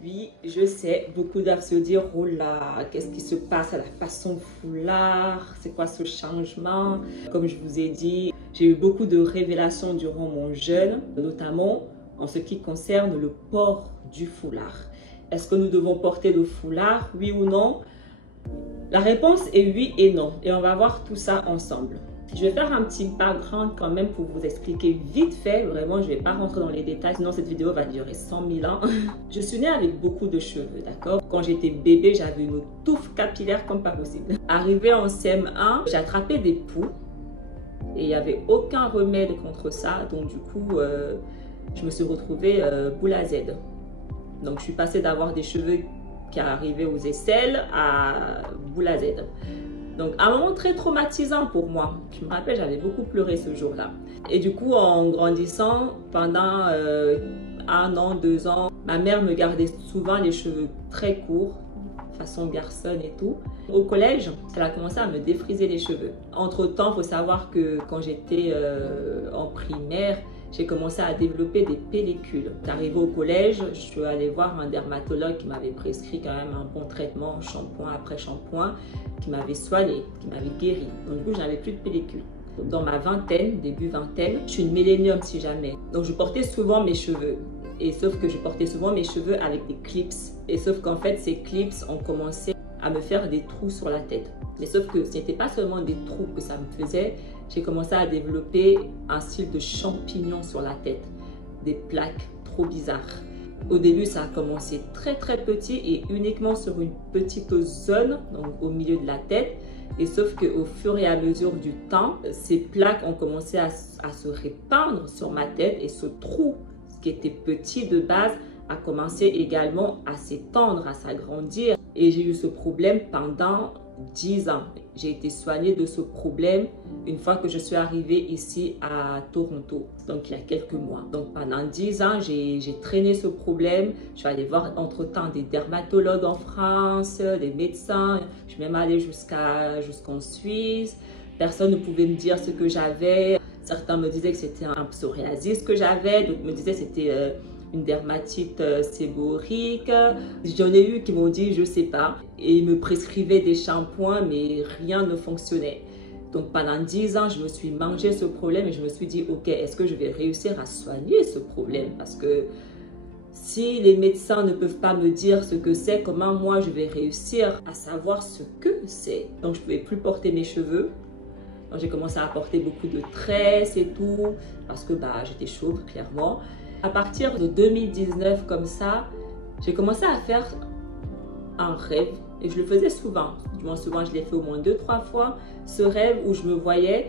Oui, je sais, beaucoup doivent se dire, oh là, qu'est-ce qui se passe à la façon foulard? C'est quoi ce changement? Comme je vous ai dit, j'ai eu beaucoup de révélations durant mon jeûne, notamment en ce qui concerne le port du foulard. Est-ce que nous devons porter le foulard, oui ou non? La réponse est oui et non, et on va voir tout ça ensemble. Je vais faire un petit background quand même pour vous expliquer vite fait. Vraiment, je ne vais pas rentrer dans les détails, sinon cette vidéo va durer 100 000 ans. Je suis née avec beaucoup de cheveux, d'accord? Quand j'étais bébé, j'avais une touffe capillaire comme pas possible. Arrivée en CM1, j'ai attrapé des poux et il n'y avait aucun remède contre ça. Donc du coup, je me suis retrouvée boule à Z. Donc je suis passée d'avoir des cheveux qui arrivaient aux aisselles à boule à Z. Donc, un moment très traumatisant pour moi. Je me rappelle, j'avais beaucoup pleuré ce jour-là. Et du coup, en grandissant, pendant 1 an, 2 ans, ma mère me gardait souvent les cheveux très courts, façon garçonne et tout. Au collège, elle a commencé à me défriser les cheveux. Entre-temps, il faut savoir que quand j'étais en primaire, j'ai commencé à développer des pellicules. Arrivé au collège, je suis allée voir un dermatologue qui m'avait prescrit quand même un bon traitement, shampoing après shampoing, qui m'avait soigné, qui m'avait guéri. Donc du coup, je n'avais plus de pellicules. Dans ma vingtaine, début vingtaine, je suis une millénium si jamais. Donc je portais souvent mes cheveux. Et sauf que je portais souvent mes cheveux avec des clips. Et sauf qu'en fait, ces clips ont commencé à me faire des trous sur la tête. Mais sauf que ce n'était pas seulement des trous que ça me faisait, j'ai commencé à développer un style de champignon sur la tête, des plaques trop bizarres. Au début, ça a commencé très petit et uniquement sur une petite zone, donc au milieu de la tête. Et sauf qu'au fur et à mesure du temps, ces plaques ont commencé à se répandre sur ma tête et ce trou, ce qui était petit de base, a commencé également à s'étendre, à s'agrandir. Et j'ai eu ce problème pendant 10 ans. J'ai été soignée de ce problème une fois que je suis arrivée ici à Toronto, donc il y a quelques mois. Donc pendant 10 ans, j'ai traîné ce problème. Je suis allée voir entre-temps des dermatologues en France, des médecins. Je suis même allée jusqu'en Suisse. Personne ne pouvait me dire ce que j'avais. Certains me disaient que c'était un psoriasis que j'avais, d'autres me disaient que c'était une dermatite séborrhéique. J'en ai eu qui m'ont dit je sais pas et ils me prescrivaient des shampoings mais rien ne fonctionnait. Donc pendant 10 ans je me suis mangé ce problème et je me suis dit ok, est-ce que je vais réussir à soigner ce problème? Parce que si les médecins ne peuvent pas me dire ce que c'est, comment moi je vais réussir à savoir ce que c'est? Donc je ne pouvais plus porter mes cheveux. J'ai commencé à porter beaucoup de tresses et tout parce que j'étais chauve clairement. À partir de 2019 comme ça, j'ai commencé à faire un rêve et je le faisais souvent. Du moins souvent, je l'ai fait au moins 2-3 fois. Ce rêve où je me voyais,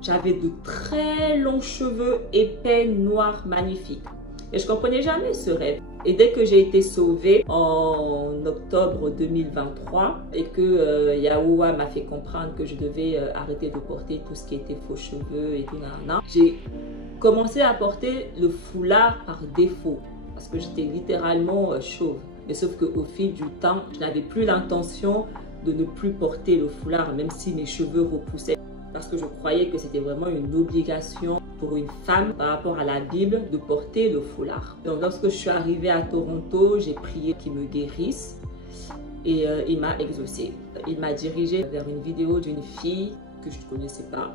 j'avais de très longs cheveux épais, noirs, magnifiques. Et je ne comprenais jamais ce rêve. Et dès que j'ai été sauvée en octobre 2023 et que Yahuwah m'a fait comprendre que je devais arrêter de porter tout ce qui était faux cheveux et tout, j'ai commencé à porter le foulard par défaut parce que j'étais littéralement chauve. Mais sauf qu'au fil du temps, je n'avais plus l'intention de ne plus porter le foulard même si mes cheveux repoussaient. Parce que je croyais que c'était vraiment une obligation pour une femme par rapport à la Bible de porter le foulard. Donc lorsque je suis arrivée à Toronto, j'ai prié qu'il me guérisse et il m'a exaucé. Il m'a dirigée vers une vidéo d'une fille que je ne connaissais pas.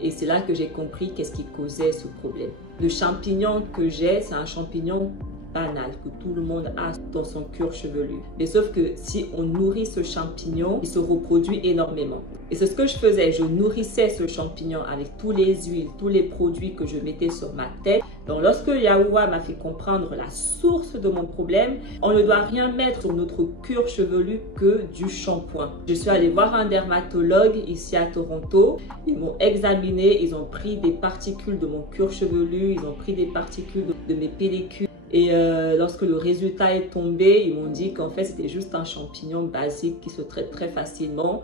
Et c'est là que j'ai compris qu'est-ce qui causait ce problème. Le champignon que j'ai, c'est un champignon banal que tout le monde a dans son cuir chevelu. Mais sauf que si on nourrit ce champignon, il se reproduit énormément. Et c'est ce que je faisais. Je nourrissais ce champignon avec tous les huiles, tous les produits que je mettais sur ma tête. Donc lorsque Yahuwah m'a fait comprendre la source de mon problème, on ne doit rien mettre sur notre cuir chevelu que du shampoing. Je suis allée voir un dermatologue ici à Toronto. Ils m'ont examiné, ils ont pris des particules de mon cuir chevelu, ils ont pris des particules de mes pellicules. Et lorsque le résultat est tombé, ils m'ont dit qu'en fait c'était juste un champignon basique qui se traite très facilement.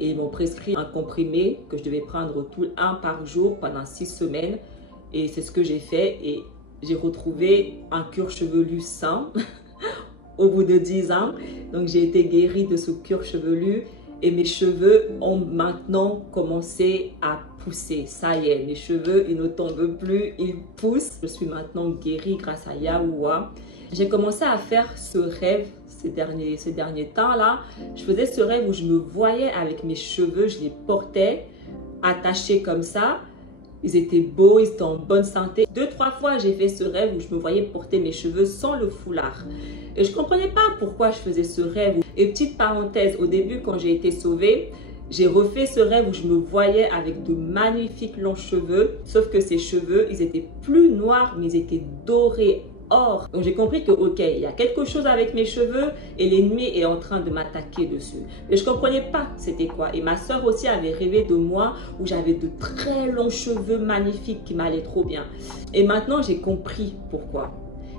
Et ils m'ont prescrit un comprimé que je devais prendre un par jour pendant 6 semaines. Et c'est ce que j'ai fait et j'ai retrouvé un cuir chevelu sain au bout de 10 ans. Donc j'ai été guérie de ce cuir chevelu et mes cheveux ont maintenant commencé à pousser. Ça y est, mes cheveux, ils ne tombent plus, ils poussent. Je suis maintenant guérie grâce à Yahuwah. J'ai commencé à faire ce rêve ces derniers temps-là. Je faisais ce rêve où je me voyais avec mes cheveux, je les portais attachés comme ça. Ils étaient beaux, ils étaient en bonne santé. 2-3 fois, j'ai fait ce rêve où je me voyais porter mes cheveux sans le foulard. Et je ne comprenais pas pourquoi je faisais ce rêve. Et petite parenthèse, au début, quand j'ai été sauvée, j'ai refait ce rêve où je me voyais avec de magnifiques longs cheveux. Sauf que ces cheveux, ils étaient plus noirs, mais ils étaient dorés, or. Donc j'ai compris que ok, il y a quelque chose avec mes cheveux et l'ennemi est en train de m'attaquer dessus. Mais je comprenais pas c'était quoi. Et ma soeur aussi avait rêvé de moi où j'avais de très longs cheveux magnifiques qui m'allaient trop bien. Et maintenant j'ai compris pourquoi.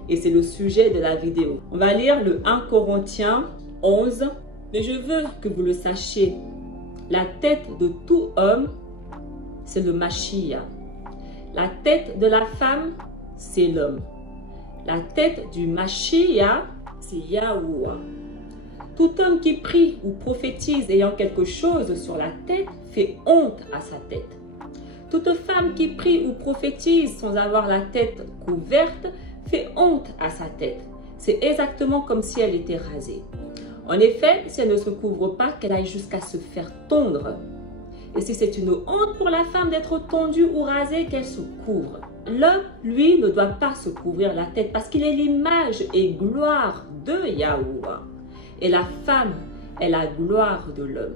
Et c'est le sujet de la vidéo. On va lire le 1 Corinthiens 11. Mais je veux que vous le sachiez. La tête de tout homme, c'est le Mashiach. La tête de la femme, c'est l'homme. La tête du Mashiach, c'est Yahuwah. Tout homme qui prie ou prophétise ayant quelque chose sur la tête fait honte à sa tête. Toute femme qui prie ou prophétise sans avoir la tête couverte fait honte à sa tête. C'est exactement comme si elle était rasée. En effet, si elle ne se couvre pas, qu'elle aille jusqu'à se faire tondre. Et si c'est une honte pour la femme d'être tondue ou rasée, qu'elle se couvre. L'homme, lui, ne doit pas se couvrir la tête parce qu'il est l'image et gloire de Yahuwah. Et la femme est la gloire de l'homme.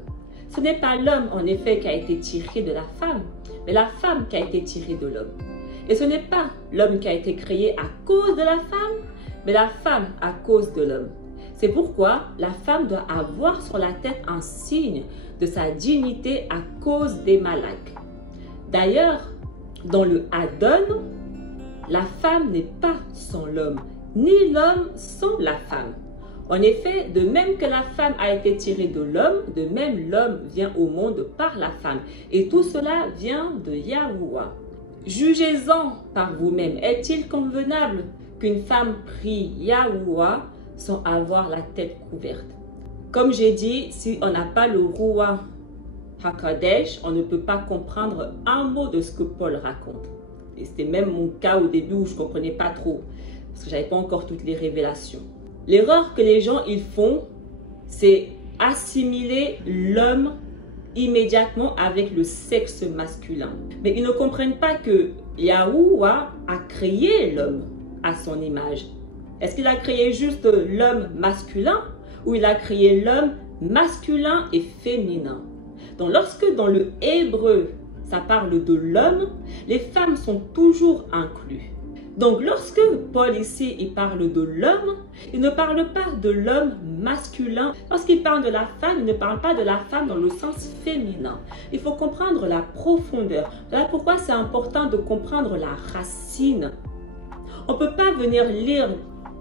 Ce n'est pas l'homme, en effet, qui a été tiré de la femme, mais la femme qui a été tirée de l'homme. Et ce n'est pas l'homme qui a été créé à cause de la femme, mais la femme à cause de l'homme. C'est pourquoi la femme doit avoir sur la tête un signe de sa dignité à cause des Malak. D'ailleurs, dans le Adon, la femme n'est pas sans l'homme, ni l'homme sans la femme. En effet, de même que la femme a été tirée de l'homme, de même l'homme vient au monde par la femme. Et tout cela vient de Yahuwah. Jugez-en par vous-même. Est-il convenable qu'une femme prie Yahuwah sans avoir la tête couverte? Comme j'ai dit, si on n'a pas le Ruach HaKodesh, on ne peut pas comprendre un mot de ce que Paul raconte. Et c'était même mon cas au début où je ne comprenais pas trop, parce que je n'avais pas encore toutes les révélations. L'erreur que les gens ils font, c'est assimiler l'homme immédiatement avec le sexe masculin. Mais ils ne comprennent pas que Yahuwah a créé l'homme à son image. Est-ce qu'il a créé juste l'homme masculin ou il a créé l'homme masculin et féminin? Donc lorsque dans le hébreu, ça parle de l'homme, les femmes sont toujours incluses. Donc lorsque Paul ici, il parle de l'homme, il ne parle pas de l'homme masculin. Lorsqu'il parle de la femme, il ne parle pas de la femme dans le sens féminin. Il faut comprendre la profondeur. Voilà pourquoi c'est important de comprendre la racine. On ne peut pas venir lire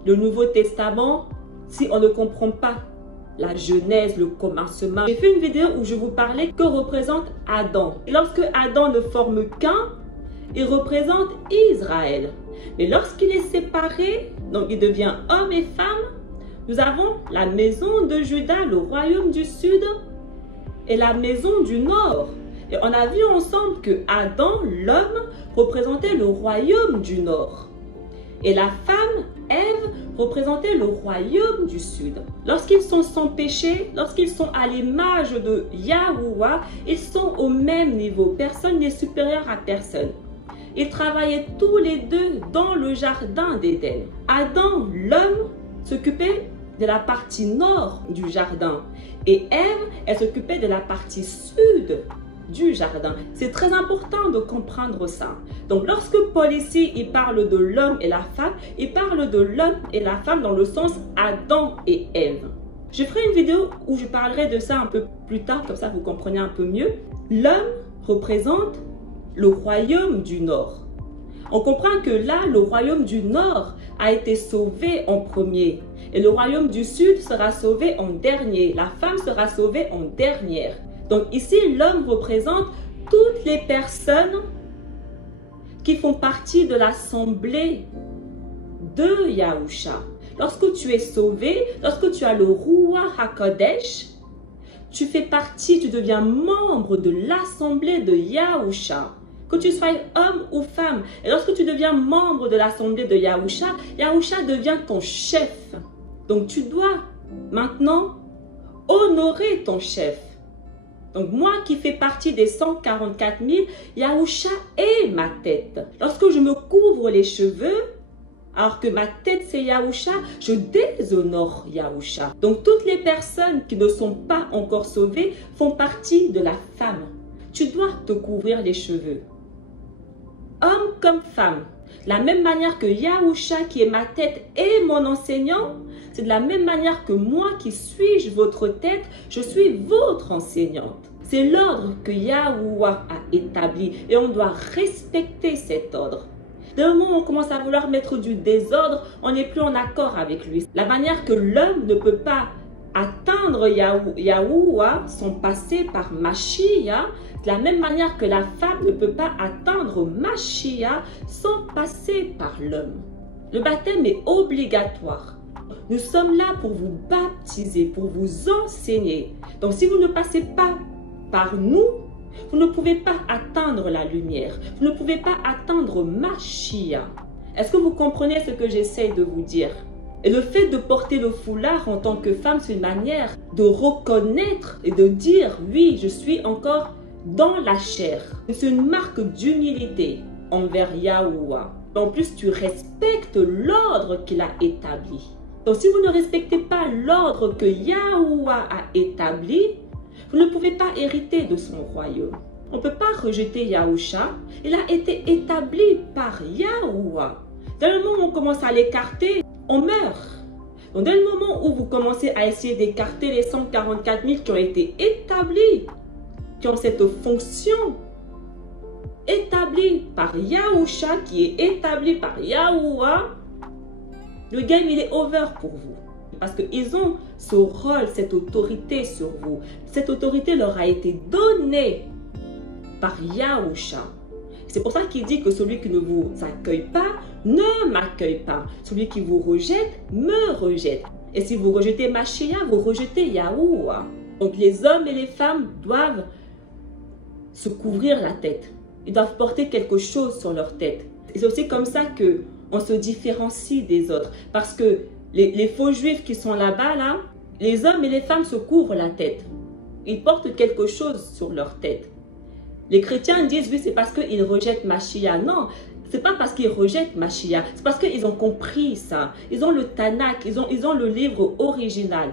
le Nouveau Testament si on ne comprend pas la Genèse, le commencement. J'ai fait une vidéo où je vous parlais que représente Adam. Et lorsque Adam ne forme qu'un, il représente Israël. Mais lorsqu'il est séparé, donc il devient homme et femme, nous avons la maison de Juda, le royaume du sud et la maison du nord. Et on a vu ensemble que Adam, l'homme, représentait le royaume du nord. Et la femme, Ève, représentait le royaume du sud. Lorsqu'ils sont sans péché, lorsqu'ils sont à l'image de Yahuwah, ils sont au même niveau. Personne n'est supérieur à personne. Ils travaillaient tous les deux dans le jardin d'Éden. Adam, l'homme, s'occupait de la partie nord du jardin. Et Ève, elle s'occupait de la partie sud du jardin. C'est très important de comprendre ça. Donc lorsque Paul ici, il parle de l'homme et la femme, il parle de l'homme et la femme dans le sens Adam et Ève. Je ferai une vidéo où je parlerai de ça un peu plus tard, comme ça vous comprenez un peu mieux. L'homme représente le royaume du Nord. On comprend que là, le royaume du Nord a été sauvé en premier. Et le royaume du Sud sera sauvé en dernier. La femme sera sauvée en dernière. Donc ici, l'homme représente toutes les personnes qui font partie de l'assemblée de Yahusha. Lorsque tu es sauvé, lorsque tu as le Ruach HaKodesh, tu fais partie, tu deviens membre de l'assemblée de Yahusha. Que tu sois homme ou femme. Et lorsque tu deviens membre de l'assemblée de Yahusha, Yahusha devient ton chef. Donc tu dois maintenant honorer ton chef. Donc moi qui fais partie des 144 000, Yahusha est ma tête. Lorsque je me couvre les cheveux, alors que ma tête c'est Yahusha, je déshonore Yahusha. Donc toutes les personnes qui ne sont pas encore sauvées font partie de la femme. Tu dois te couvrir les cheveux. Homme comme femme. De la même manière que Yahusha qui est ma tête est mon enseignant, c'est de la même manière que moi qui suis votre tête, je suis votre enseignante. C'est l'ordre que Yahuwah a établi et on doit respecter cet ordre. Dès le moment où on commence à vouloir mettre du désordre, on n'est plus en accord avec lui. La manière que l'homme ne peut pas atteindre Yahuwah sans passer par Mashiach, de la même manière que la femme ne peut pas atteindre Mashiach sans passer par l'homme. Le baptême est obligatoire. Nous sommes là pour vous baptiser, pour vous enseigner. Donc si vous ne passez pas par nous, vous ne pouvez pas atteindre la lumière. Vous ne pouvez pas atteindre Mashiach. Est-ce que vous comprenez ce que j'essaie de vous dire? Et le fait de porter le foulard en tant que femme, c'est une manière de reconnaître et de dire « Oui, je suis encore dans la chair ». C'est une marque d'humilité envers Yahuwah. En plus, tu respectes l'ordre qu'il a établi. Donc, si vous ne respectez pas l'ordre que Yahuwah a établi, vous ne pouvez pas hériter de son royaume. On ne peut pas rejeter Yahusha. Il a été établi par Yahuwah. Dès le moment où on commence à l'écarter, on meurt. Donc, dès le moment où vous commencez à essayer d'écarter les 144 000 qui ont été établis, qui ont cette fonction établie par Yahusha, qui est établie par Yahuwah, le game il est over pour vous. Parce qu'ils ont ce rôle, cette autorité sur vous. Cette autorité leur a été donnée par Yahusha. C'est pour ça qu'il dit que celui qui ne vous accueille pas, ne m'accueille pas. Celui qui vous rejette, me rejette. Et si vous rejetez Mashiach, vous rejetez Yahuwah. Donc les hommes et les femmes doivent se couvrir la tête. Ils doivent porter quelque chose sur leur tête. Et c'est aussi comme ça qu'on se différencie des autres. Parce que les faux juifs qui sont là-bas, là, les hommes et les femmes se couvrent la tête. Ils portent quelque chose sur leur tête. Les chrétiens disent, oui, c'est parce qu'ils rejettent Mashiach. Non, c'est pas parce qu'ils rejettent Mashiach. C'est parce qu'ils ont compris ça. Ils ont le Tanakh, ils ont le livre original.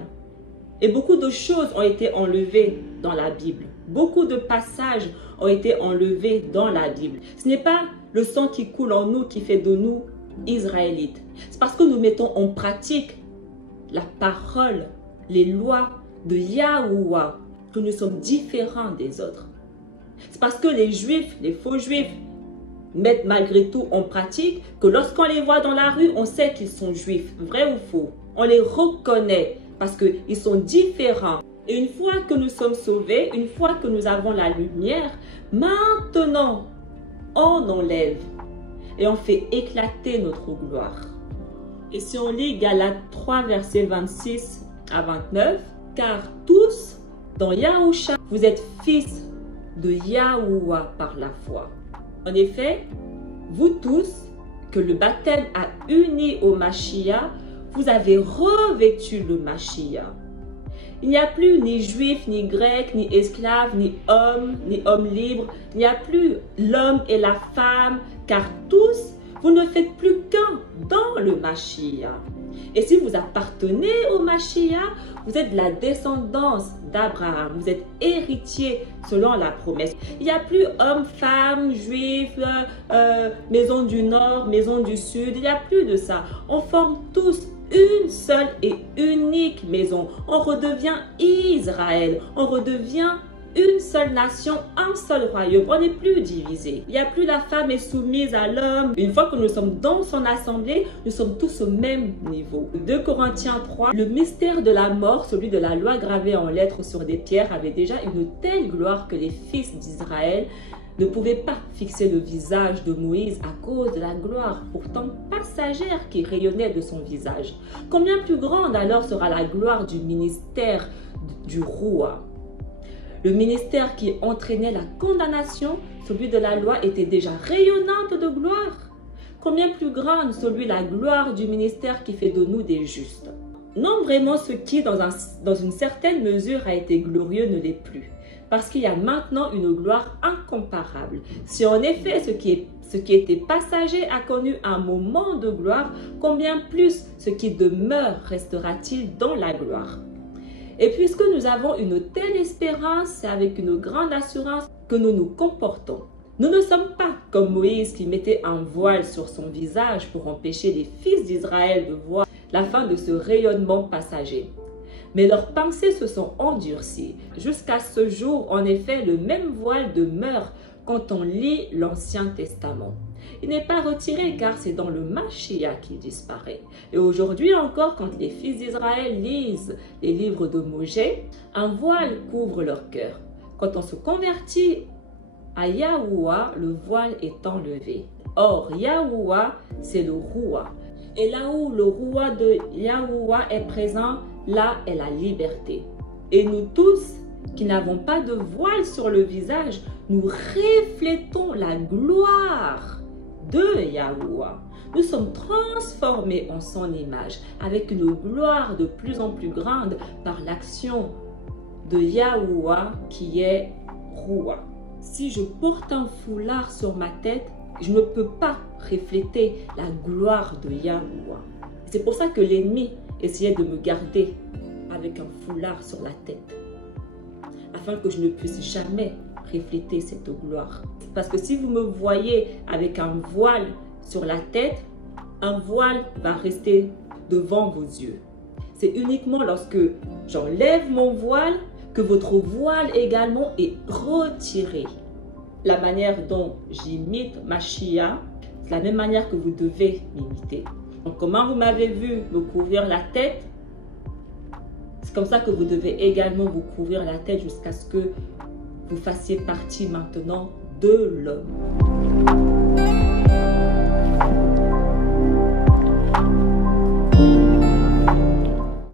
Et beaucoup de choses ont été enlevées dans la Bible. Beaucoup de passages ont été enlevés dans la Bible. Ce n'est pas le sang qui coule en nous qui fait de nous Israélites. C'est parce que nous mettons en pratique la parole, les lois de Yahuwah que nous sommes différents des autres. C'est parce que les juifs, les faux juifs, mettent malgré tout en pratique que lorsqu'on les voit dans la rue, on sait qu'ils sont juifs, vrai ou faux. On les reconnaît parce qu'ils sont différents. Et une fois que nous sommes sauvés, une fois que nous avons la lumière, maintenant, on enlève et on fait éclater notre gloire. Et si on lit Galates 3, versets 26 à 29, « Car tous, dans Yahusha, vous êtes fils de Yahuwah par la foi. » En effet, vous tous, que le baptême a unis au Mashiach, vous avez revêtu le Mashiach. Il n'y a plus ni juif, ni grec, ni esclave, ni homme libre. Il n'y a plus l'homme et la femme, car tous, vous ne faites plus qu'un dans le Mashiach. Et si vous appartenez au Mashiach, vous êtes de la descendance d'Abraham. Vous êtes héritier selon la promesse. Il n'y a plus homme, femme, juif, maison du nord, maison du sud. Il n'y a plus de ça. On forme tous une seule et unique maison. On redevient Israël. On redevient une seule nation, un seul royaume. On n'est plus divisé. Il n'y a plus la femme est soumise à l'homme. Une fois que nous sommes dans son assemblée, nous sommes tous au même niveau. 2 Corinthiens 3, le mystère de la mort, celui de la loi gravée en lettres sur des pierres, avait déjà une telle gloire que les fils d'Israël ne pouvait pas fixer le visage de Moïse à cause de la gloire pourtant passagère qui rayonnait de son visage. Combien plus grande alors sera la gloire du ministère du roi? Le ministère qui entraînait la condamnation, celui de la loi, était déjà rayonnante de gloire. Combien plus grande celui la gloire du ministère qui fait de nous des justes? Non, vraiment, ce qui, dans une certaine mesure, a été glorieux ne l'est plus. Parce qu'il y a maintenant une gloire incomparable. Si en effet ce qui était passager a connu un moment de gloire, combien plus ce qui demeure restera-t-il dans la gloire? Et puisque nous avons une telle espérance, c'est avec une grande assurance que nous nous comportons. Nous ne sommes pas comme Moïse qui mettait un voile sur son visage pour empêcher les fils d'Israël de voir la fin de ce rayonnement passager. Mais leurs pensées se sont endurcies. Jusqu'à ce jour, en effet, le même voile demeure quand on lit l'Ancien Testament. Il n'est pas retiré car c'est dans le Mashiach qu'il disparaît. Et aujourd'hui encore, quand les fils d'Israël lisent les livres de Moshe, un voile couvre leur cœur. Quand on se convertit à Yahuwah, le voile est enlevé. Or, Yahuwah, c'est le Roi. Et là où le Roi de Yahuwah est présent, là est la liberté. Et nous tous, qui n'avons pas de voile sur le visage, nous reflétons la gloire de Yahuwah. Nous sommes transformés en son image, avec une gloire de plus en plus grande par l'action de Yahuwah qui est Roi. Si je porte un foulard sur ma tête, je ne peux pas refléter la gloire de Yahuwah. C'est pour ça que l'ennemi essayait de me garder avec un foulard sur la tête, afin que je ne puisse jamais refléter cette gloire. Parce que si vous me voyez avec un voile sur la tête, un voile va rester devant vos yeux. C'est uniquement lorsque j'enlève mon voile que votre voile également est retiré. La manière dont j'imite Mashiach, c'est la même manière que vous devez m'imiter. Donc, comment vous m'avez vu me couvrir la tête, c'est comme ça que vous devez également vous couvrir la tête jusqu'à ce que vous fassiez partie maintenant de l'homme.